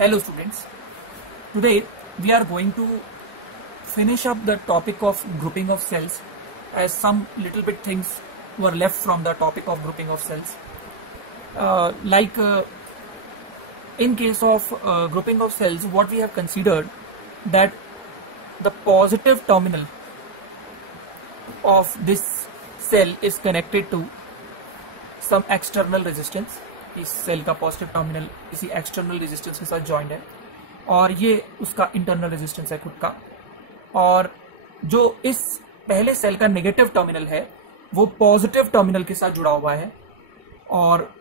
Hello students, today we are going to finish up the topic of grouping of cells as some little bit things were left from the topic of grouping of cells. In case of grouping of cells, what we have considered that the positive terminal of this cell is connected to some external resistance. इस cell का positive terminal किसी external resistance के साथ joined है और ये उसका internal resistance है खुद का, और जो इस पहले सेल का नेगेटिव टर्मिनल है वो पॉजिटिव टर्मिनल के साथ जुड़ा हुआ है, और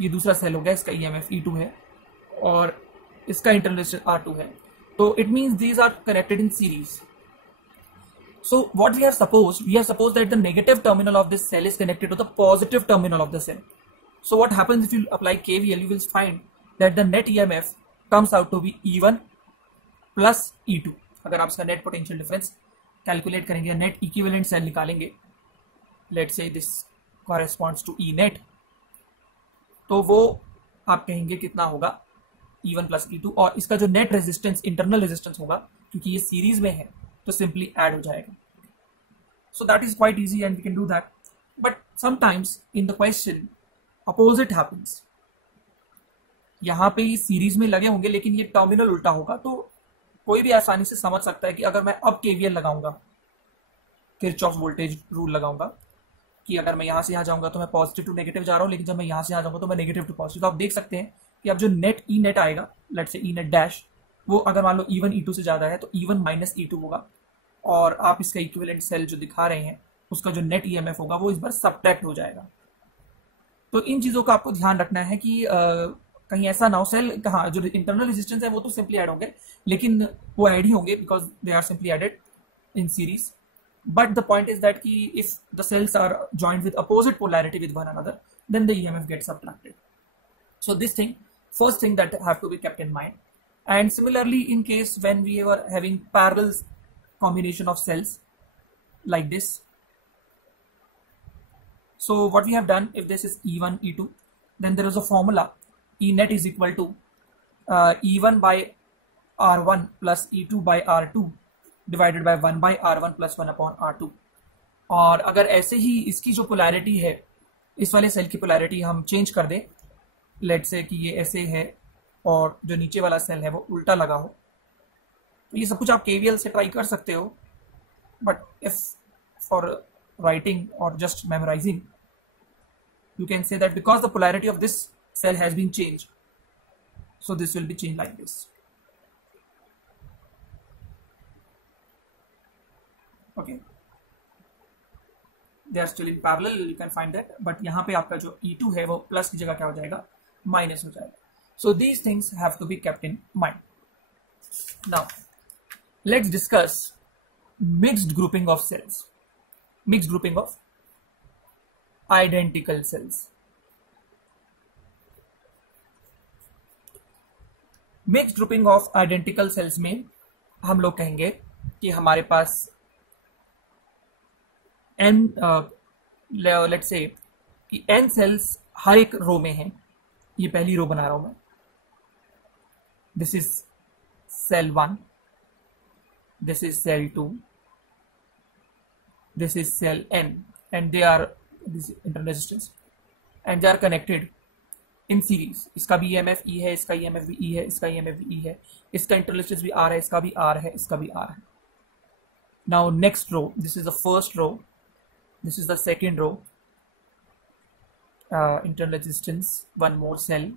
ये दूसरा सेल हो गया, इसका ईएमएफ E2 है और इसका इंटरनल रेजिस्टेंस R2 है. तो it means these are connected in series. So what we have supposed that the negative terminal of this cell is connected to the positive terminal of the cell. So what happens if you apply KVL? You will find that the net EMF comes out to be E1 plus E2. अगर आप इसका net potential difference calculate करेंगे, net equivalent cell निकालेंगे, let's say this corresponds to E net, तो वो आप कहेंगे कितना होगा E1 plus E2, और इसका जो net resistance internal resistance होगा, क्योंकि ये सीरीज में है तो सिंपली ऐड हो जाएगा. So that is quite easy and we can do that. But sometimes in the question opposite happens. यहाँ पे ये सीरीज में लगे होंगे लेकिन ये टर्मिनल उल्टा होगा, तो कोई भी आसानी से समझ सकता है कि अगर मैं अब केवीएल लगाऊंगा, किरचॉफ वोल्टेज रूल लगाऊंगा कि अगर मैं यहाँ से यहाँ जाऊंगा तो मैं पॉजिटिव टू नेगेटिव जा रहा हूँ, लेकिन जब मैं यहाँ से यहाँ जाऊंगा तो मैं नेगेटिव टू पॉजिटिव. तो आप देख सकते हैं कि अब जो नेट ई नेट आएगा, let's say E net dash, वो अगर मान लो E1 E2 से ज्यादा है तो E1 माइनस E2 होगा, और आप इसका इक्विवेलेंट सेल जो दिखा रहे हैं उसका जो नेट ईएमएफ होगा वो इस बार सब्ट्रैक्ट हो जाएगा. तो इन चीजों का आपको ध्यान रखना है कि कहीं ऐसा ना हो सेल कहाँ जो इंटरनल रेजिस्टेंस है वो तो सिंपली ऐड होंगे, लेकिन वो ऐड ही होंगे because they are simply added in series. But the point is that कि if the cells are joined with opposite polarity with one another, then the EMF gets subtracted. So this thing, first thing that have to be kept in mind. And similarly, in case when we were having parallel combination of cells like this, so what we have done, if this is E1 E2, then there is a formula E net is equal to E1 by R1 plus E2 by R2 divided by 1 by R1 plus 1 upon R2. और अगर ऐसे ही इसकी जो polarity है, इस वाले cell की polarity हम चेंज कर दें, लेट्स से कि ये ऐसे है और जो नीचे वाला सेल है वो उल्टा लगा हो, तो ये सब कुछ आप केवीएल से ट्राई कर सकते हो. But if for writing or just memorising, you can say that because the polarity of this cell has been changed, so this will be changed like this. Okay, they are still in parallel, you can find that, but यहाँ पे आपका जो E2 है वो plus की जगह क्या हो जाएगा, माइनस हो जाएगा. So these things have to be kept in mind. Now, let's discuss mixed grouping of cells. Mixed grouping of identical cells. Mixed grouping of identical cells में हम लोग कहेंगे कि हमारे पास n let's say कि n cells हर एक रो में हैं. ये पहली रो बना रहा हूं मैं. This is cell 1, this is cell 2, this is cell n, and they are this internal resistance, and they are connected in series. इसका भी EMF E है, इसका EMF भी E है, इसका EMF भी E है, इसका internal resistance भी R है, इसका भी R है, इसका भी R है. Now next row, this is the first row, this is the second row, internal resistance, one more cell,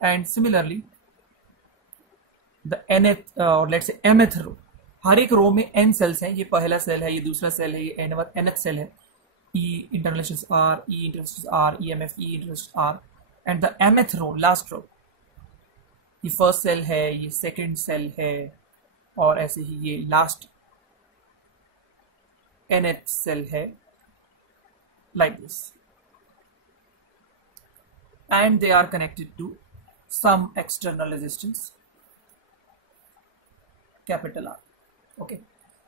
and similarly the nth or let's say mth row. हर एक रो में n सेल्स हैं. ये पहला cell है, ये दूसरा cell है, ये nth सेल है. E internal resistance R, E internal resistance R, EMF E internal resistance R, and the mth row, last row, ये फर्स्ट सेल है, ये सेकंड सेल है, और ऐसे ही ये लास्ट nth सेल है, like this, and they are connected to some external resistance, capital R. Okay,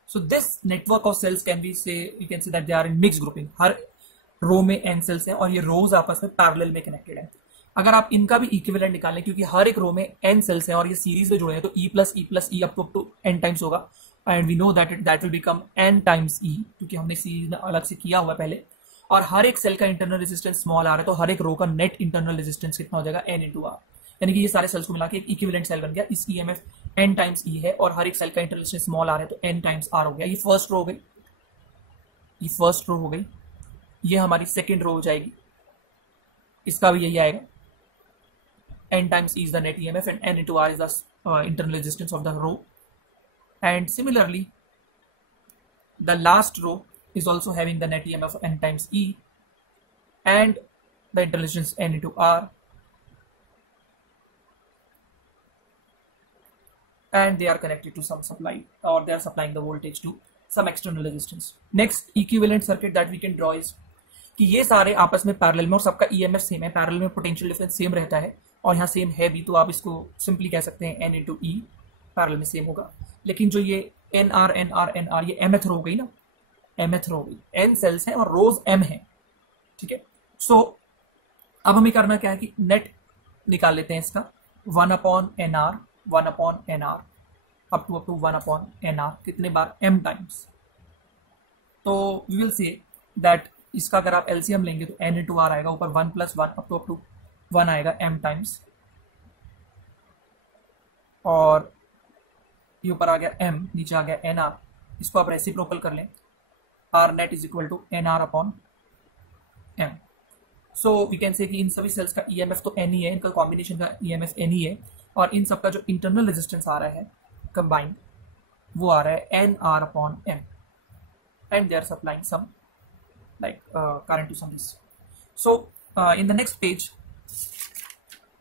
so this network of cells can be say, you can say that they are in mixed grouping. रो में n sales हैं और ये रोज आपस में parallel में connected है। अगर आप इनका भी इक्विवेलेंट निकालें, क्योंकि हर एक रो में n सेल्स हैं और ये सीरीज में जुड़े हैं, तो e plus e up to n times होगा and we know that will become n times e, क्योंकि हमने सीरीज में अलग से किया हुआ पहले। और हर एक सेल का इंटरनल रेजिस्टेंस स्मॉल r है, तो हर एक रो का नेट इंटरनल रेजिस्टेंस कितना हो जाएगा, n इंटू आर। यानी कि ये सारे सेल्स को मिला के एक इक्विवेलेंट सेल बन गया। इस ईएमएफ n टाइम्स e है और हर एक सेल का इंटरनल रेजिस्टेंस स्मॉल r है, तो n टाइम्स r हो गया। ये फर्स्ट रो हो गई, ये फर्स्ट रो हो गई। ये हमारी सेकेंड रो हो जाएगी, इसका भी यही आएगा, n times e is the net EMF and n into r is the internal resistance of the row. And similarly, the last row is also having the net EMF of n times e and the internal resistance n into r, and they are connected to some supply, or they are supplying the voltage to some external resistance. Next equivalent circuit that we can draw is कि ये सारे आपस में parallel में और सबका EMF same है, parallel में पोटेंशियल डिफरेंस सेम रहता है और यहाँ सेम है भी, तो आप इसको सिंपली कह सकते हैं n इंटू ई, पैरेलल में सेम होगा। लेकिन जो ये एन आर ये mth रो हो गई ना, mth रो हो गई, n सेल्स हैं और रोज m है, ठीक है। सो अब हमें करना क्या है कि नेट निकाल लेते हैं इसका, 1/nr अप टू 1/nr, कितने बार, m टाइम्स। तो वी विल से दैट इसका अगर आप एलसीएम लेंगे तो n इंटू आर आएगा, ऊपर 1 + 1 अप टू 1 आएगा m टाइम्स, और ये ऊपर आ गया m, नीचे आ गया nr। इसको आप रेसिप्रोकल कर लें, r net is equal to nr/m। So we can say कि इन सभी सेल्स का ईएमएफ तो n ही है, इनका कॉम्बिनेशन का ईएमएफ n ही है, और इन सबका जो इंटरनल रेजिस्टेंस आ रहा है कंबाइंड, वो आ रहा है nr/m, and they are supplying some like current to some this. So in the next page,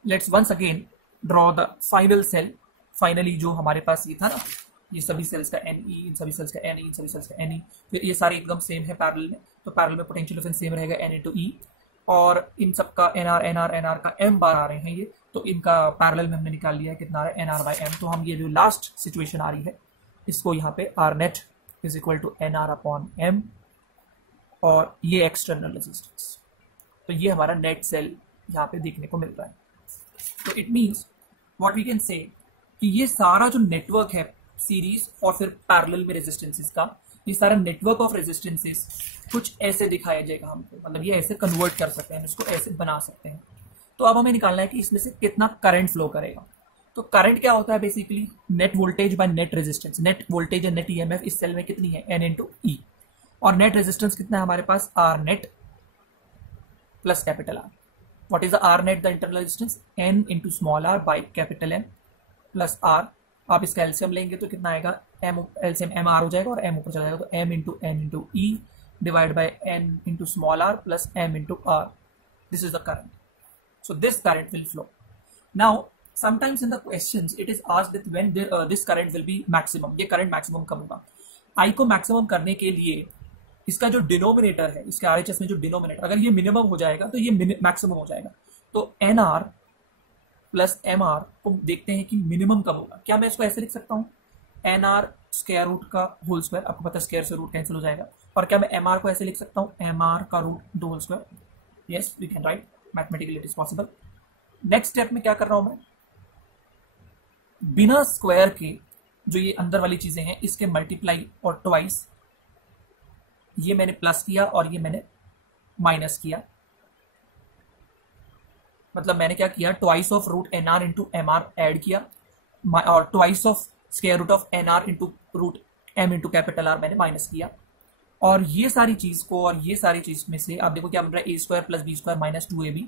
let's once again draw the final cell. Finally जो हमारे पास ये था ना, ये सभी सेल्स का NE, इन सभी सेल्स का NE, इन सभी सेल्स का NE, फिर ये सारे एकदम सेम है पैरेलल में, तो पैरेलल में पोटेंशियल डिफरेंस सेम रहेगा n इंटू ई, और इन सबका nr का m बार आ रहे हैं ये, तो इनका पैरेलल में हमने निकाल लिया है कितना आ रहा है, nr/m। तो हम ये जो लास्ट सिचुएशन आ रही है, इसको यहाँ पे r net is equal to nr/m, और ये एक्सटर्नल रेजिस्टेंस, तो ये हमारा नेट सेल यहाँ पे देखने को मिल रहा है। तो it means what we can say कि ये सारा जो नेटवर्क है सीरीज और फिर पैरेलल में रेजिस्टेंसेस का, ये सारा नेटवर्क ऑफ रेजिस्टेंसेस कुछ ऐसे दिखाया जाएगा हमको, मतलब ये ऐसे कन्वर्ट कर सकते हैं, इसको ऐसे बना सकते हैं। तो अब हमें निकालना है कि इसमें से कितना करंट फ्लो करेगा। तो करंट क्या होता है, basically net voltage by net resistance. Net voltage या नेट ईएमएफ इस सेल में कितनी है, n इंटू ई, और नेट रेजिस्टेंस कितना है हमारे पास, R net plus capital R. What is the R net, the internal resistance, n into small R by capital M plus R. आप इसका एलसीएम लेंगे तो कितना आएगा, m एलसीएम m r हो जाएगा और m ऊपर चला जाएगा, तो m into n into e divide by n into small r plus m into r। This is the current. So this current will flow. Now sometimes in the questions it is asked that when this current will be maximum, ये current maximum कब होगा। I को maximum करने के लिए इसका जो denominator है, इसके आरएचएस में जो डिनोमिनेटर, अगर ये मिनिमम हो जाएगा तो ये मैक्सिमम हो जाएगा। तो nr प्लस mr को देखते हैं कि मिनिमम कब होगा। क्या मैं इसको ऐसे लिख सकता हूँ, nr स्क्वायर रूट का होल स्क्वायर, आपको पता है स्क्वायर से रूट कैंसिल हो जाएगा, और क्या मैं mr को ऐसे लिख सकता हूँ, mr का root 2 whole square. Yes, we can write, mathematically it is possible. Next step में क्या कर रहा हूं मैं, बिना स्क्वायर के जो ये अंदर वाली चीजें हैं इसके मल्टीप्लाई और ट्वाइस, ये मैंने प्लस किया और ये मैंने माइनस किया। मतलब मैंने क्या किया, twice of root n r into m r add किया, और twice of square root of n r into root m into capital R मैंने माइनस किया। और ये सारी चीज को और ये सारी चीज में से आप देखो क्या बन रहा है, A square plus B square minus 2ab,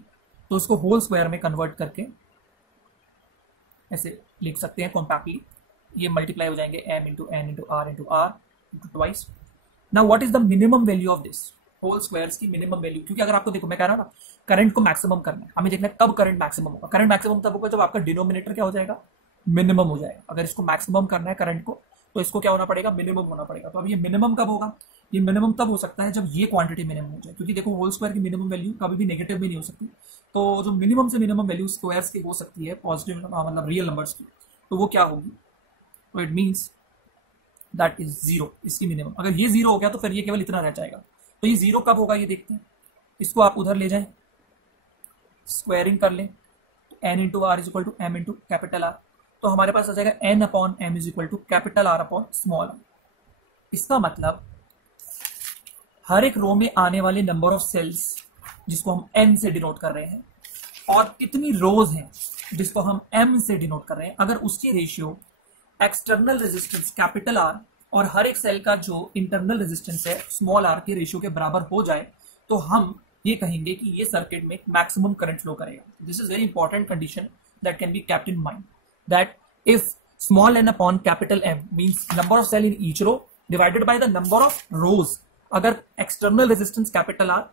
तो उसको होल स्क्वायर में कन्वर्ट करके ऐसे लिख सकते हैं कॉम्पैक्टली। ये मल्टीप्लाई हो जाएंगे m into n into r into twice. Now what is the minimum value of this whole squares की मिनिमम वैल्यू, क्योंकि अगर आपको देखो मैं कह रहा हूं ना करंट को मैक्सिमम करना है, हमें देखना है कब करंट मैक्सिमम होगा। करंट मैक्सिमम तब होगा जब आपका डिनोमिनेटर क्या हो जाएगा, मिनिमम हो जाएगा। अगर इसको मैक्सिमम करना है करंट को, तो इसको क्या होना पड़ेगा, मिनिमम होना पड़ेगा। तो अब ये मिनिमम कब होगा, ये मिनिमम तब हो सकता है जब ये क्वांटिटी मिनिमम हो जाए, क्योंकि देखो होल स्क्वायर की मिनिमम वैल्यू कभी भी नेगेटिव भी नहीं हो सकती। तो जो मिनिमम से मिनिमम वैल्यू स्क्वायर्स की हो सकती है पॉजिटिव मतलब रियल नंबर्स की, तो वो क्या होगी, तो it means that is zero, इसकी मिनिमम। अगर ये जीरो हो गया तो फिर ये केवल इतना रह जाएगा। तो ये जीरो कब होगा ये देखते हैं। इसको आप उधर ले जाएं, स्क्वायरिंग कर लें, n into r is equal to m into capital R, तो हमारे पास आ जाएगा n upon M is equal to capital R upon small r. इसका मतलब हर एक रो में आने वाले नंबर ऑफ सेल्स जिसको हम एन से डिनोट कर रहे हैं और कितनी रोज हैं जिसको हम एम से डिनोट कर रहे हैं, अगर उसकी ratio external resistance capital are और हर एक सेल का जो इंटरनल रेजिस्टेंस है स्मॉल आर के रेशियो के बराबर हो जाए तो हम ये कहेंगे कि ये सर्किट में मैक्सिमम करंट फ्लो करेगा। This is very important condition that can be kept in mind, that if small n upon capital M means number of cell in each row divided by the number of rows, अगर external resistance capital R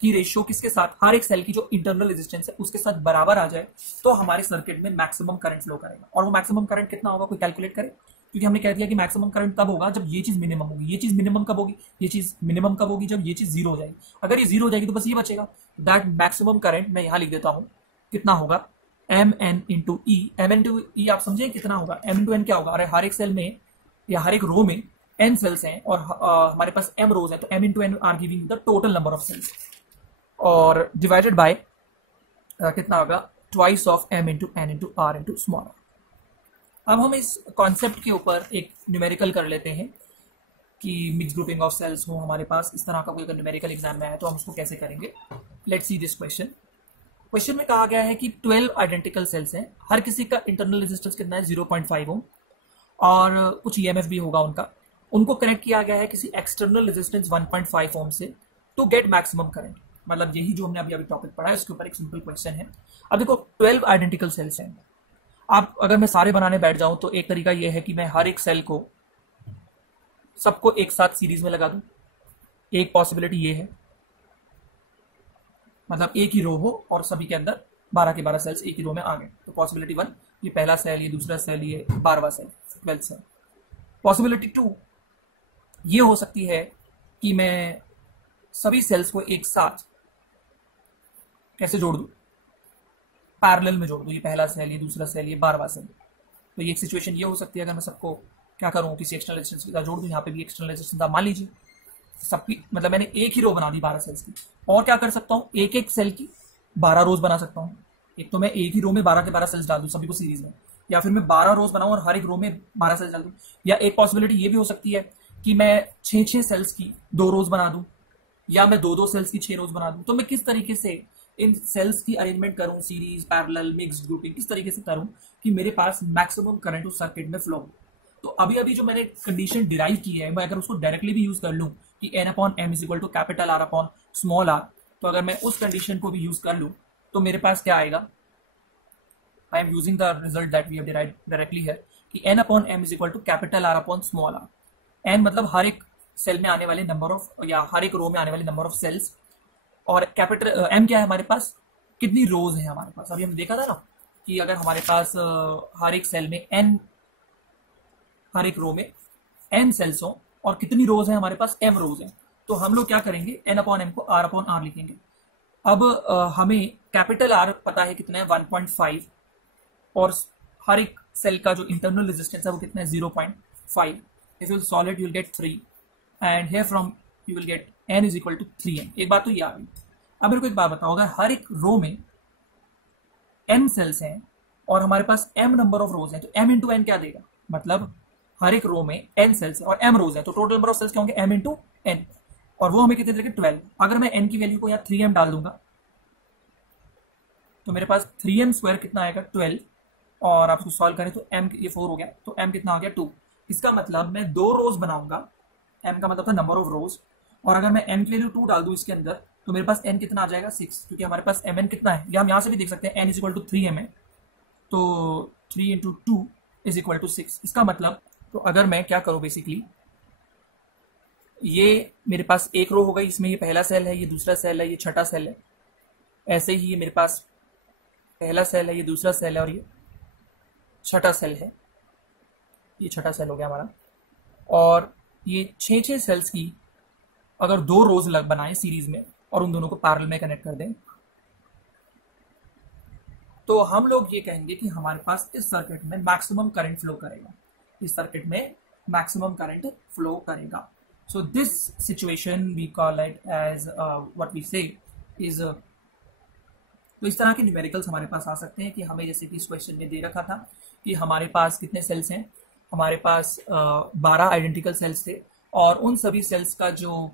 की ratio किसके साथ, हर एक cell की जो internal resistance है उसके साथ बराबर आ जाए तो हमारे सर्किट में मैक्सिमम करंट फ्लो करेगा। और वो मैक्सिमम करंट कितना होगा, कोई कैलकुलेट करे, क्योंकि हमने कह दिया कि मैक्सिमम करंट तब होगा जब ये चीज मिनिमम होगी। ये चीज मिनिमम कब होगी, ये चीज मिनिमम कब होगी, जब ये चीज जीरो हो जाएगी। अगर ये जीरो हो जाएगी तो बस ये बचेगा, दैट मैक्सिमम करंट मैं यहां लिख देता हूं कितना होगा, एम एन इंटू ई। एम इंटू ई आप समझे कितना होगा, एम इंटू एन क्या होगा, अरे हर एक सेल में या हर एक रो में एन सेल्स हैं और हमारे पास एम रोज है, तो m into n r giving the total number of cells, और डिवाइडेड बाय कितना होगा, twice of m into n into r into small r. अब हम इस कॉन्सेप्ट के ऊपर एक न्यूमेरिकल कर लेते हैं कि मिक्स ग्रुपिंग ऑफ सेल्स हो हमारे पास, इस तरह का कोई अगर न्यूमेरिकल एग्जाम में आए तो हम उसको कैसे करेंगे। Let's see this question. Question में कहा गया है कि 12 आइडेंटिकल सेल्स हैं, हर किसी का इंटरनल रेजिस्टेंस कितना है 0.5 ओम और कुछ ईएमएफ भी होगा उनका, उनको कनेक्ट किया गया है किसी एक्सटर्नल रेजिस्टेंस 1.5 ओम से टू गेट मैक्सिमम करंट। मतलब यही जो हमने अभी टॉपिक पढ़ा है उसके ऊपर एक सिंपल क्वेश्चन है। अब देखो 12 आइडेंटिकल सेल्स हैं, आप अगर मैं सारे बनाने बैठ जाऊं तो एक तरीका यह है कि मैं हर एक सेल को सबको एक साथ सीरीज में लगा दूं। एक पॉसिबिलिटी ये है, मतलब एक ही रो हो और सभी के अंदर 12 के 12 सेल्स एक ही रो में आ गए, तो पॉसिबिलिटी 1 ये पहला सेल, ये दूसरा सेल, ये 12वां सेल, 12th सेल। पॉसिबिलिटी 2 ये हो सकती है कि मैं सभी सेल्स को एक साथ कैसे जोड़ दूं, पैरेलल में जोड़ दूं, ये पहला सेल, ये दूसरा सेल, ये 12वां सेल। तो ये एक सिचुएशन ये हो सकती है, अगर मैं सबको क्या करूं किसी एक्सटर्नल रेजिस्टेंस के साथ जोड़ दूं, यहाँ पे भी एक्सटर्नल रेजिस्टेंस मान लीजिए सबकी, मतलब मैंने एक ही रो बना दी 12 सेल्स की। और क्या कर सकता हूँ, एक एक सेल की 12 रोज बना सकता हूँ। एक तो मैं एक ही रो में 12 के 12 सेल्स डाल दूं सभी को सीरीज में, या फिर मैं 12 रोज बनाऊं और हर एक रो में 12 सेल्स डाल दूं, या एक पॉसिबिलिटी ये भी हो सकती है कि मैं 6 सेल्स की 2 रोज बना दूं, या मैं 2 सेल्स की 6 रोज बना दूं। तो मैं किस तरीके से इन सेल्स की अरेंजमेंट करूं, सीरीज, पैरेलल, मिक्स्ड ग्रुपिंग, किस तरीके से करूं कि मेरे पास मैक्सिमम करंट उस सर्किट में फ्लो हो। तो अभी जो मैंने कंडीशन डिराइव की है, मैं अगर उसको डायरेक्टली भी यूज कर लूं कि N upon M is equal to capital R upon small r, तो अगर मैं उस कंडीशन को भी यूज कर लूं तो मेरे पास क्या आएगा, I am using the result that we have derived directly here कि N upon M is equal to capital R upon small R. N मतलब हर एक सेल में आने वाले नंबर ऑफ, या हर एक रो में आने वाले नंबर ऑफ सेल्स, और कैपिटल एम क्या है, हमारे पास कितनी रोज है हमारे पास। अभी हमने देखा था ना कि अगर हमारे पास हर एक सेल में एन, हर एक रो में एन सेल्स हो और कितनी रोज है हमारे पास, एम रोज है, तो हम लोग क्या करेंगे, एन अपॉन एम को आर अपॉन आर लिखेंगे। अब हमें कैपिटल आर पता है कितना है 1.5, और हर एक सेल का जो इंटरनल रेजिस्टेंस है वो कितना है 0.5। If you solve it you will get 3 and here from you will get n is equal to 3n। एक बात तो ये आ गई। अब मेरे को एक बात बताओ, अगर हर एक रो में m सेल्स हैं और हमारे पास m नंबर ऑफ रोज हैं, तो m इंटू n क्या देगा, मतलब हर एक रो में n सेल्स है और m रोज है, तो टोटल नंबर ऑफ सेल्स क्या होंगे, m इंटू n, और वो हमें कितने देंगे 12। अगर मैं n की वैल्यू को यहाँ 3m डाल दूंगा तो मेरे पास 3m स्क्वायर कितना आएगा 12, और आप उसको सॉल्व करें तो m ये 4 हो गया, तो m कितना आ गया 2। इसका मतलब मैं 2 रोज बनाऊंगा, m का मतलब था नंबर ऑफ रोज, और अगर मैं n की वैल्यू 2 डाल दूं इसके अंदर तो मेरे पास n कितना आ जाएगा 6, क्योंकि हमारे पास mn कितना है, या हम यहां से भी देख सकते हैं n is equal to 3m है, तो 3 इंटू 2 इज इक्वल टू 6। इसका मतलब, तो अगर मैं क्या करूं बेसिकली, ये मेरे पास एक रो हो गई, इसमें ये पहला सेल है, ये दूसरा सेल है, ये छठा सेल है, ऐसे ही ये मेरे पास पहला सेल है, ये दूसरा सेल है और ये छठा सेल है, ये छठा सेल हो गया हमारा। और ये 6 सेल्स की अगर 2 रोज बनाएं सीरीज में और उन दोनों को पैरेलल में कनेक्ट कर दें, तो हम लोग ये कहेंगे कि हमारे पास इस सर्किट में मैक्सिमम करंट फ्लो करेगा, इस सर्किट में मैक्सिमम करंट फ्लो करेगा। So this situation we call it as what we say is तो इस तरह के न्यूमेरिकल्स हमारे पास आ सकते हैं कि हमें जैसे कि इस क्वेश्चन में दे रखा था कि हमारे पास कितने सेल्स हैं, हमारे पास 12 आइडेंटिकल सेल्स थे और उन सभी सेल्स का जो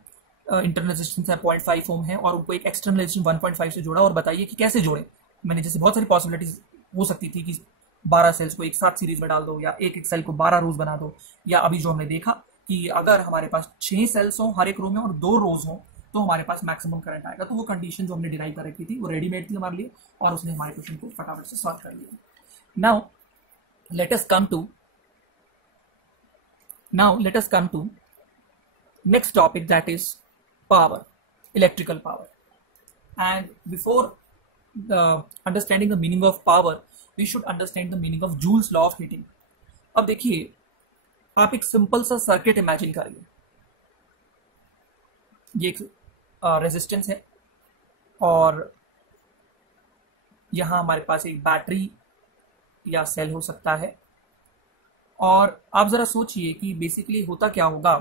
इंटरनल रेजिस्टेंस है 0.5 ओम है और उनको एक एक्सटर्नल रेजिस्टेंस 1.5 से जोड़ा। और बताइए कि कैसे जोड़े। मैंने जैसे बहुत सारी पॉसिबिलिटीज हो सकती थी कि 12 सेल्स को एक साथ सीरीज में डाल दो या एक एक सेल को 12 रोज बना दो, या अभी जो हमने देखा कि अगर हमारे पास 6 सेल्स हो हर एक रो में और 2 रोज हो तो हमारे पास मैक्सिमम करंट आएगा। तो वो कंडीशन जो हमने डिराइव कर रखी थी वो रेडीमेड थी हमारे लिए और उसने हमारे क्वेश्चन को फटाफट से सॉल्व कर लिया। Now let us come to next topic, that is power, electrical power. And before understanding the meaning of power we should understand the meaning of Joule's law of heating. अब देखिए, आप एक simple सा circuit imagine करिए। ये एक resistance है और यहां हमारे पास एक बैटरी या सेल हो सकता है। और आप जरा सोचिए कि बेसिकली होता क्या होगा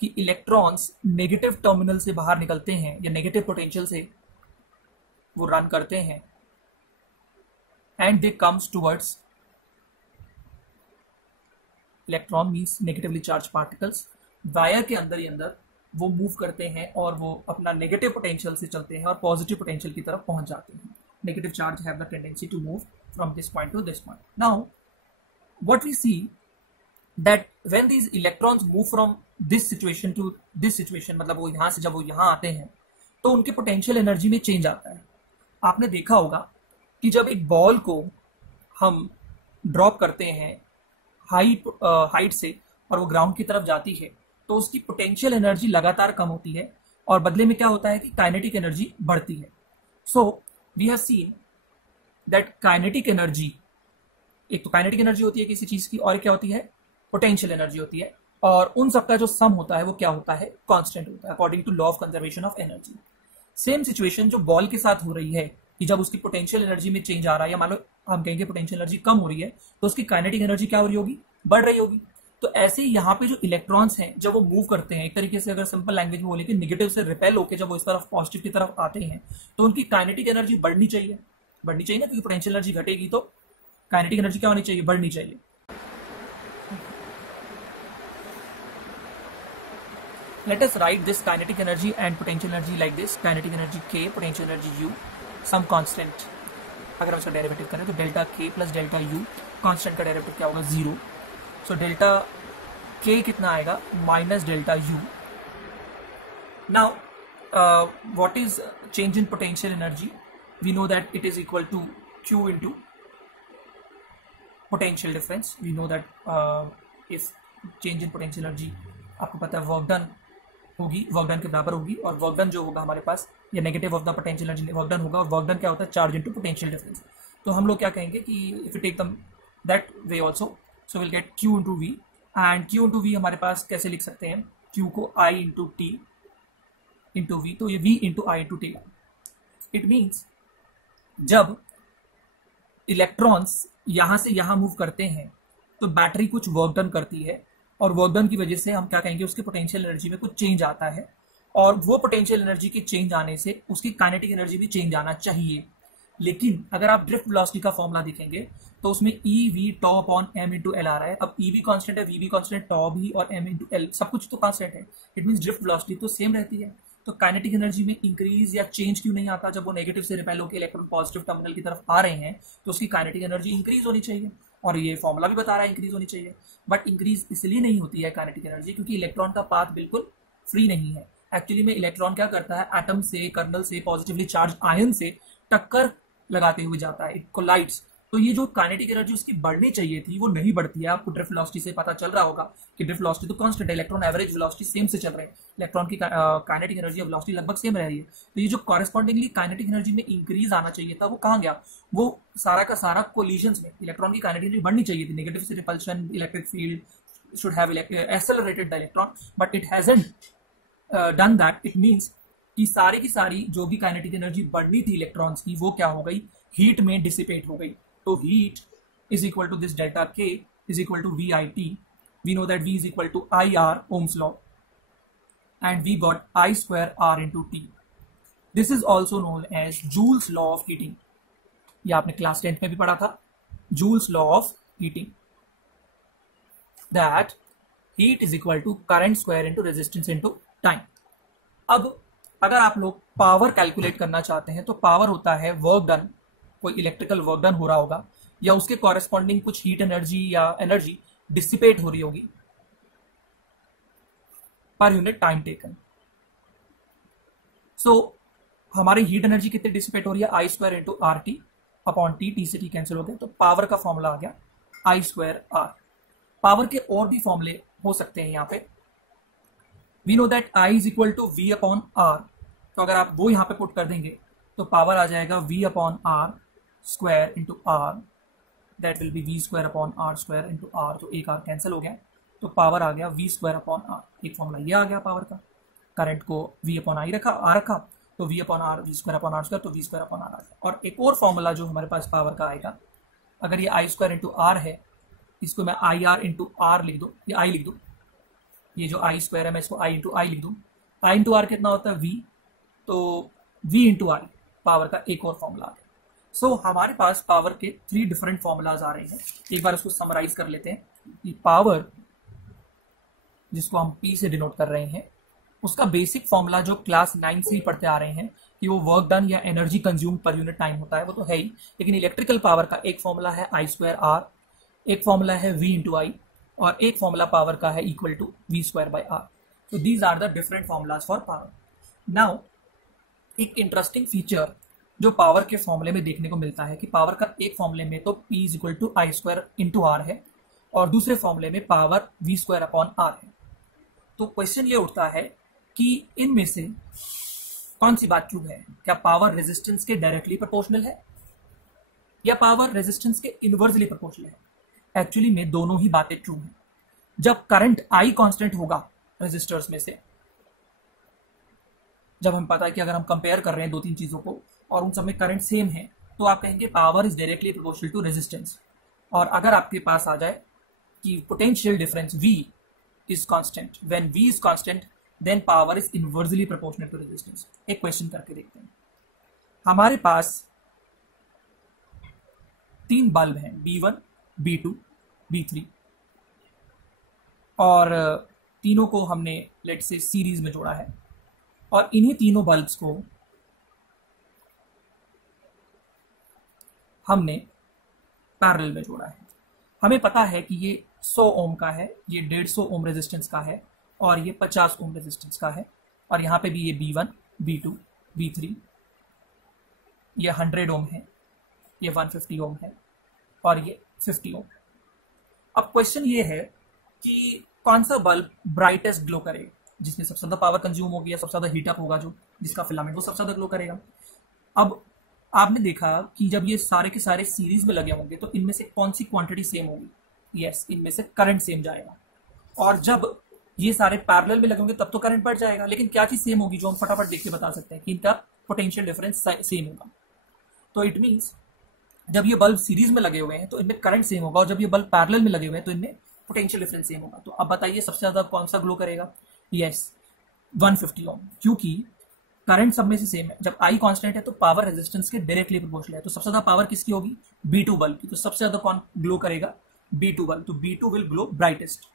कि इलेक्ट्रॉन्स नेगेटिव टर्मिनल से बाहर निकलते हैं या नेगेटिव पोटेंशियल से वो रन करते हैं and they comes towards, electron means negatively charge particles, wire के अंदर ही अंदर वो मूव करते हैं और वो अपना नेगेटिव पोटेंशियल से चलते हैं और पॉजिटिव पोटेंशियल की तरफ पहुंच जाते हैं। Negative charge have the tendency to move from this point to this point. Now what we see that when these electrons move from this situation to this situation, मतलब वो यहां से जब वो यहां आते हैं तो उनके पोटेंशियल एनर्जी में चेंज आता है। आपने देखा होगा कि जब एक बॉल को हम ड्रॉप करते हैं हाइट से और वो ग्राउंड की तरफ जाती है तो उसकी पोटेंशियल एनर्जी लगातार कम होती है और बदले में क्या होता है कि काइनेटिक एनर्जी बढ़ती है। So we have seen that kinetic energy, एक तो काइनेटिक एनर्जी होती है किसी चीज की और क्या होती है, पोटेंशियल एनर्जी होती है, और उन सबका जो सम होता है वो क्या होता है, कांस्टेंट होता है according to law of conservation of energy. Same situation जो बॉल के साथ हो रही है कि जब उसकी पोटेंशियल एनर्जी में चेंज आ रहा है या मान लो हम कहेंगे पोटेंशियल एनर्जी कम हो रही है तो उसकी काइनेटिक एनर्जी क्या हो रही होगी, बढ़ रही होगी। तो ऐसे ही यहाँ पे जो इलेक्ट्रॉन्स हैं जब वो मूव करते हैं, एक तरीके से अगर सिंपल लैंग्वेज में बोले कि नेगेटिव से रिपेल होकर जब वो इस तरफ पॉजिटिव की तरफ आते हैं तो उनकी काइनेटिक एनर्जी बढ़नी चाहिए ना, क्योंकि पोटेंशियल एनर्जी घटेगी तो काइनेटिक एनर्जी क्या होनी चाहिए, बढ़नी चाहिए। Let us write this kinetic energy and potential energy like this: kinetic energy K, potential energy U, some constant। अगर हम इसका डेरिवेटिव करें तो delta K plus delta U, constant का डेरिवेटिव क्या होगा, 0। सो डेल्टा K कितना आएगा, minus delta U। Now what is change in potential energy, we know that it is equal to Q into potential difference. We know that if change in potential energy, आपको पता है work done होगी, work done के बराबर होगी, और work done जो होगा हमारे पास या negative of the potential energy work done होगा, और वर्क डन क्या होता है, चार्ज इनटू पोटेंशियल डिफरेंस। तो हम लोग क्या कहेंगे कि if you take them that way also, so will get Q into V, and Q into V हमारे पास कैसे लिख सकते हैं, Q को I into T into V, तो ये V into I into T। It means जब इलेक्ट्रॉन्स यहां से यहां मूव करते हैं तो बैटरी कुछ वर्क डन करती है, और वर्क डन की वजह से हम क्या कहेंगे, उसकी पोटेंशियल एनर्जी में कुछ चेंज आता है, और वो पोटेंशियल एनर्जी के चेंज आने से उसकी काइनेटिक एनर्जी भी चेंज आना चाहिए। लेकिन अगर आप ड्रिफ्ट वेलोसिटी का फॉर्मूला देखेंगे तो उसमें ई वी टॉ अपॉन एम इंटू एल आ रहा है। अब ई भी कॉन्स्टेंट है, वी भी कॉन्स्टेंट, टॉ भी और एम इंटू एल सब कुछ तो कॉन्स्टेंट है। इट मीन ड्रिफ्ट वेलोसिटी तो सेम रहती है। तो काइनेटिक एनर्जी में इंक्रीज या चेंज क्यों नहीं आता, जब वो नेगेटिव से रिपेल होकर इलेक्ट्रॉन पॉजिटिव टर्मिनल की तरफ आ रहे हैं तो उसकी काइनेटिक एनर्जी इंक्रीज होनी चाहिए, और ये फॉर्मूला भी बता रहा है इंक्रीज होनी चाहिए। बट इंक्रीज इसलिए नहीं होती है काइनेटिक एनर्जी क्योंकि इलेक्ट्रॉन का पाथ बिल्कुल फ्री नहीं है। एक्चुअली में इलेक्ट्रॉन क्या करता है, एटम से, कर्नल से, पॉजिटिवली चार्ज आयन से टक्कर लगाते हुए जाता है, इट कोलाइड्स। तो ये जो काइनेटिक एनर्जी उसकी बढ़नी चाहिए थी वो नहीं बढ़ती है। आपको ड्रिफ्ट वेलोसिटी से पता चल रहा होगा कि ड्रिफ्ट वेलोसिटी तो कांस्टेंट है, इलेक्ट्रॉन एवरेज वेलोसिटी सेम से चल रहे हैं, इलेक्ट्रॉन की काइनेटिक एनर्जी और वेलोसिटी लगभग सेम रह रही है। तो ये जो कॉरेस्पॉन्डिंगली काइनेटिक एनर्जी में इंक्रीज आना चाहिए था वो कहाँ गया, वो सारा का सारा कोलिजन्स में इलेक्ट्रॉन की काइनेटिक एनर्जी बढ़नी चाहिए थी। नेगेटिव से repulsion, electric field should have accelerated the electron, but it hasn't done that। it means कि सारी की सारी जो भी काइनेटिक एनर्जी बढ़नी थी इलेक्ट्रॉन्स की वो क्या हो गई, हीट में डिसिपेट हो गई। तो heat is equal to this delta K is equal to VIT। We know that V is equal to IR, Ohm's law. and we got I square R into T. This is also known as Joule's law of heating. ये आपने class 10th में भी पढ़ा था, Joule's law of heating, that heat is equal to current square into resistance into time. अब अगर आप लोग पावर कैलकुलेट करना चाहते हैं तो पावर होता है वर्क डन, कोई इलेक्ट्रिकल वर्क डन हो रहा होगा या उसके कॉरेस्पॉन्डिंग कुछ हीट एनर्जी या एनर्जी डिसिपेट हो रही होगी पर यूनिट टाइम टेकन. सो हमारी हीट एनर्जी कितनी डिसिपेट हो रही है, I square into R T upon T, T से टी कैंसिल हो गया तो पावर का फॉर्मूला आ गया आई स्क्वायर आर. पावर के और भी फॉर्मूले हो सकते हैं यहाँ पे. We know that I is equal to V upon R, तो अगर आप वो यहाँ पे पुट कर देंगे तो पावर आ जाएगा V upon R square into R, that will be V square upon R square into R, तो एक आर कैंसिल हो गया तो पावर आ गया वी स्क्वायर अपॉन आर. एक फॉर्मूला ये आ गया पावर का. करंट को वी अपॉन आई रखा, आर रखा तो V upon R, V square upon R square, तो वी स्क्वायर अपॉन आर आ गया. और एक और फॉर्मूला जो हमारे पास पावर का आएगा, अगर ये आई स्क्वायर इंटू आर है, इसको मैं आई आर इंटू आर लिख दूं, ये आई लिख दूं, ये जो आई स्क्वायर है मैं इसको आई इंटू आई लिख दूं. आई इंटू आर कितना होता है वी, तो वी इंटू आई पावर का एक और फॉर्मूला आ गया. सो हमारे पास पावर के 3 डिफरेंट फॉर्मूलाज आ रहे हैं. एक बार उसको समराइज कर लेते हैं. पावर जिसको हम पी से डिनोट कर रहे हैं, उसका बेसिक फॉर्मूला जो क्लास 9 से ही पढ़ते आ रहे हैं कि वो वर्क डन या energy consume per unit time होता है, वो तो है ही. लेकिन इलेक्ट्रिकल पावर का एक फॉर्मूला है आई स्क्वायर आर, एक फॉर्मूला है वी इंटू आई, और एक फॉर्मूला पावर का है equal to V square by R. So these are the different formulas for power. Now एक इंटरेस्टिंग फीचर जो पावर के फॉर्मूले में देखने को मिलता है कि पावर का एक फॉर्मूले में तो P is equal to I square into R है और दूसरे फॉर्मूले में power V square upon R है. तो क्वेश्चन ये उठता है कि इनमें से कौन सी बात ट्रू है? क्या पावर रेजिस्टेंस के डायरेक्टली प्रोपोर्शनल है या पावर रेजिस्टेंस के इनवर्सली प्रोपोर्शनल है? एक्चुअली में दोनों ही बातें ट्रू हैं. जब करंट I कांस्टेंट होगा रेजिस्टर्स में से, जब हम पता है कि अगर हम कंपेयर कर रहे हैं 2-3 चीजों को और उन सब में करंट सेम है, तो आप कहेंगे power is directly proportional to resistance. और अगर आपके पास आ जाए कि potential difference V is constant, when V is constant then power is inversely proportional to resistance. एक क्वेश्चन करके देखते हैं. हमारे पास 3 बल्ब हैं, B1, B2, B3, और तीनों को हमने लेट्स से सीरीज में जोड़ा है और इन्हीं तीनों बल्ब्स को हमने पैरेलल में जोड़ा है. हमें पता है कि ये 100 ओम का है, ये 150 ओम रेजिस्टेंस का है और ये 50 ओम रेजिस्टेंस का है. और यहाँ पे भी ये B1, B2, B3, ये 100 ओम है, ये 150 ओम है और ये 50 ओम. अब क्वेश्चन ये है कि कौन सा बल्ब ब्राइटेस्ट ग्लो करेगा, जिसमें सबसे ज्यादा पावर कंज्यूम होगी या सबसे ज्यादा हीटअप होगा, जो जिसका फिलामेंट वो सबसे ज्यादा ग्लो करेगा. अब आपने देखा कि जब ये सारे के सारे सीरीज में लगे होंगे तो इनमें से कौन सी क्वांटिटी सेम होगी? यस, इनमें से करंट सेम जाएगा. और जब ये सारे पैरेलल में लगे होंगे तब तो करंट बढ़ जाएगा. लेकिन क्या चीज सेम होगी जो हम फटाफट देख के बता सकते हैं कि इनका पोटेंशियल डिफरेंस सेम होगा. तो इट मीन्स जब ये बल्ब सीरीज में लगे हुए हैं तो इनमें करंट सेम होगा और जब ये बल्ब पैरेलल में लगे हुए हैं तो इनमें पोटेंशियल डिफरेंस सेम होगा. तो अब बताइए सबसे ज्यादा कौन सा ग्लो करेगा? यस, 150 ओम, क्योंकि करंट सब में से सेम है. जब I कांस्टेंट है तो पावर रेजिस्टेंस के डायरेक्टली प्रोपोर्शनल है. तो सबसे ज्यादा पावर किसकी होगी? B2 बल्ब की. तो सबसे ज्यादा कौन ग्लो करेगा? B2 bulb. तो B2 will glow brightest,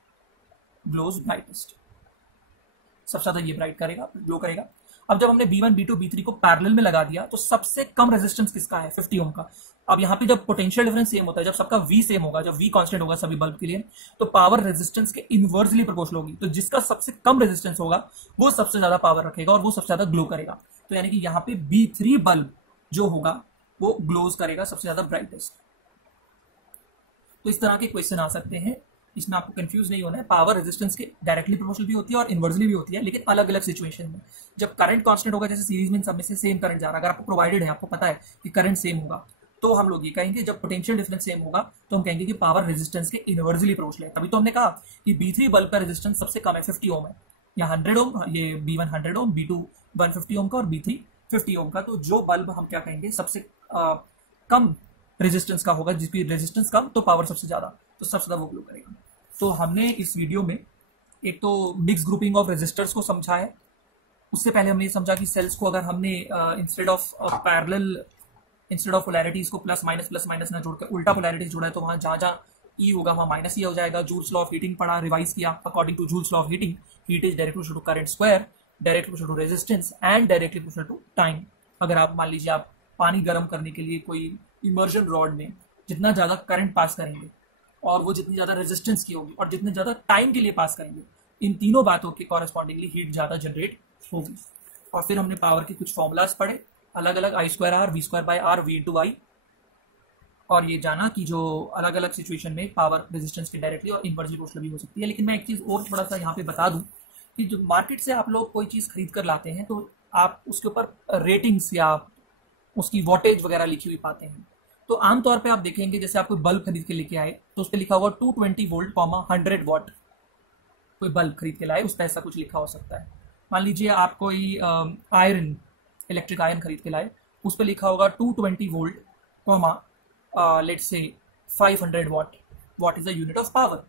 glows brightest. सबसे ज्यादा ये ब्राइट करेगा, ग्लो करेगा. अब जब हमने B1, B2, B3 को पैरेलल में लगा दिया तो सबसे कम रेजिस्टेंस किसका है? 50 ओम का. अब यहाँ पे जब पोटेंशियल डिफरेंस सेम होता है, जब सबका V सेम होगा, जब V कांस्टेंट होगा सभी बल्ब के लिए, तो पावर रेजिस्टेंस के इनवर्सली प्रोपोर्शनल होगी. तो जिसका सबसे कम रेजिस्टेंस होगा वो सबसे ज्यादा पावर रखेगा और वो सबसे ज्यादा ग्लो करेगा. तो यानी कि यहाँ पे B3 बल्ब जो होगा वो ग्लोज करेगा सबसे ज्यादा ब्राइटेस्ट. तो इस तरह के क्वेश्चन आ सकते हैं. इसमें आपको कंफ्यूज नहीं होना है. पावर रेजिस्टेंस के डायरेक्टली प्रोपोर्शनल भी होती है और इनवर्सली भी होती है, लेकिन अलग अलग सिचुएशन में. जब करंट कांस्टेंट होगा, जैसे सीरीज में इन सब में से सेम करंट जा रहा है, अगर आपको प्रोवाइडेड है, आपको पता है कि करंट सेम होगा, तो हम लोग ये कहेंगे. जब पोटेंशियल डिफरेंस सेम होगा तो हम कहेंगे कि पावर रेजिस्टेंस के इनवर्सली प्रोपोर्शनल है. तभी तो हमने कहा कि B3 बल्ब का रेजिस्टेंस सबसे कम है, 50 ओम है. या 100 ओम, ये B1 100 ओम, B2 150 ओम का और B3 50 ओम का. तो जो बल्ब हम क्या कहेंगे सबसे कम रेजिस्टेंस का होगा, जिसकी रेजिस्टेंस कम तो पावर सबसे ज्यादा, तो सबसे ज्यादा वो ग्लो करेगा. तो हमने इस वीडियो में एक तो मिक्स ग्रुपिंग ऑफ रेजिस्टर्स को समझा है। उससे पहले हमने ये समझा कि सेल्स को अगर हमने instead of parallel, instead of polarities को प्लस माइनस ना जोड़कर उल्टा पोलैरिटीज जोड़ा है, तो वहां जहां जहां ई होगा वहां माइनस ई हो जाएगा। जूल्स लॉ ऑफ हीटिंग पढ़ा, रिवाइज किया। According to Joule's law of heating, heat is directly proportional to current square, directly proportional to resistance and directly proportional to time. अगर आप मान लीजिए आप पानी गर्म करने के लिए कोई इमर्जन रॉड में जितना ज्यादा करंट पास करेंगे और वो जितनी ज्यादा रेजिस्टेंस की होगी और जितने ज्यादा टाइम के लिए पास करेंगे, इन तीनों बातों के कॉरेस्पॉन्डिंगली हीट ज्यादा जनरेट होगी। और फिर हमने पावर के कुछ फॉर्मूलाज पढ़े अलग अलग, I square R, V square by R, V into I. और ये जाना कि जो अलग अलग सिचुएशन में पावर रेजिस्टेंस के डायरेक्टली और इनवर्सली प्रोपोर्शनल भी हो सकती है। लेकिन मैं एक चीज और थोड़ा सा यहाँ पे बता दूं कि जो मार्केट से आप लोग कोई चीज खरीद कर लाते हैं तो आप उसके ऊपर रेटिंग्स या उसकी वॉटेज वगैरह लिखी हुई पाते हैं। तो आमतौर पे आप देखेंगे जैसे आप कोई बल्ब खरीद के लेके आए तो उस पर लिखा होगा 220 वोल्ट 100 वॉट। कोई बल्ब खरीद के लाए उस पर ऐसा कुछ लिखा हो सकता है। मान लीजिए आप कोई आयरन, इलेक्ट्रिक आयरन खरीद के लाए, उस पर लिखा होगा 220 volt let's say 500 what, what is the unit of power.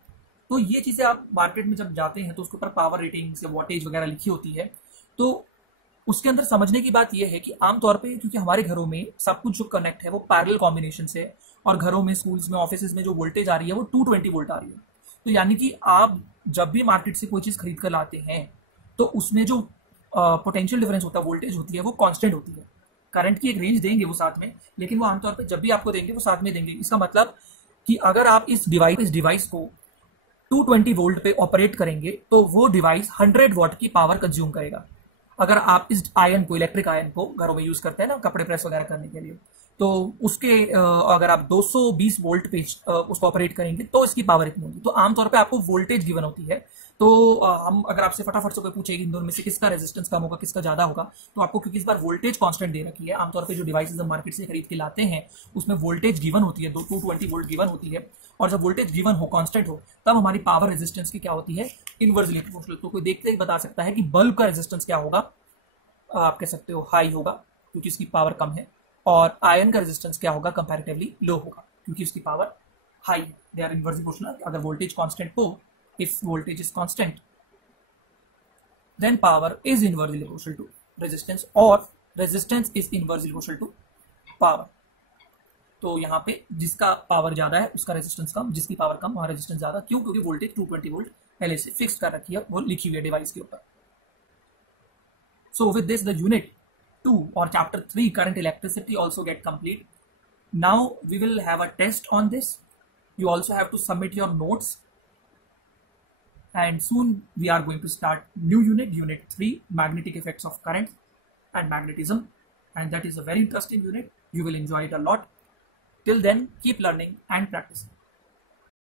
तो ये चीजें आप मार्केट में जब जाते हैं तो उसके ऊपर पावर रेटिंग्स या वॉटेज वगैरह लिखी होती है। तो उसके अंदर समझने की बात यह है कि आमतौर पे क्योंकि हमारे घरों में सब कुछ जो कनेक्ट है वो पैरेलल कॉम्बिनेशन से है, और घरों में, स्कूल्स में, ऑफिस में जो वोल्टेज आ रही है वो 220 वोल्ट आ रही है। तो यानी कि आप जब भी मार्केट से कोई चीज खरीद कर लाते हैं तो उसमें जो पोटेंशियल डिफरेंस होता है, वोल्टेज होती है, वो कांस्टेंट होती है। करंट की एक रेंज देंगे वो साथ में, लेकिन वो आमतौर पर जब भी आपको देंगे वो साथ में देंगे। इसका मतलब कि अगर आप इस डिवाइस को 220 वोल्ट पे ऑपरेट करेंगे तो वो डिवाइस 100 वॉट की पावर कंज्यूम करेगा। अगर आप इस आयरन को, इलेक्ट्रिक आयरन को घरों में यूज करते हैं ना कपड़े प्रेस वगैरह करने के लिए, तो उसके अगर आप 220 वोल्ट पे उसको ऑपरेट करेंगे तो इसकी पावर इतनी होगी। तो आमतौर पे आपको वोल्टेज गिवन होती है। तो हम अगर आपसे फटाफट से कोई पूछे इन दोनों में से किसका रेजिस्टेंस कम होगा, किसका ज्यादा होगा, तो आपको क्योंकि इस बार वोल्टेज कांस्टेंट दे रखी है, आमतौर पे जो डिवाइसेज हम मार्केट से खरीद के लाते हैं उसमें वोल्टेज गिवन होती है, 220 वोल्ट गिवन होती है। और जब वोल्टेज गिवन हो, कांस्टेंट हो, तब हमारी पावर रेजिस्टेंस की क्या होती है, इनवर्सली प्रोपोर्शनल। तो कोई देखते ही बता सकता है कि बल्ब का रेजिस्टेंस क्या होगा, आप कह सकते हो हाई होगा क्योंकि इसकी पावर कम है, और आयरन का रेजिस्टेंस क्या होगा, कंपैरेटिवली लो होगा क्योंकि उसकी पावर हाई है। They are inversely proportional. अगर वोल्टेज कांस्टेंट हो, if voltage is constant then power is inversely proportional to resistance or resistance is inversely proportional to power। तो यहाँ पे जिसका पावर ज्यादा है उसका रेजिस्टेंस कम, जिसकी पावर कम वहां रेजिस्टेंस ज्यादा। क्यों? क्योंकि वोल्टेज 220 वोल्ट पहले से फिक्स कर रखी है, वो लिखी हुई है डिवाइस के ऊपर। So with this the unit 2 और chapter 3 current electricity also get complete. Now we will have a test on this. You also have to submit your notes. And soon we are going to start new unit 3, magnetic effects of current and magnetism, and that is a very interesting unit. You will enjoy it a lot. Till then, keep learning and practicing.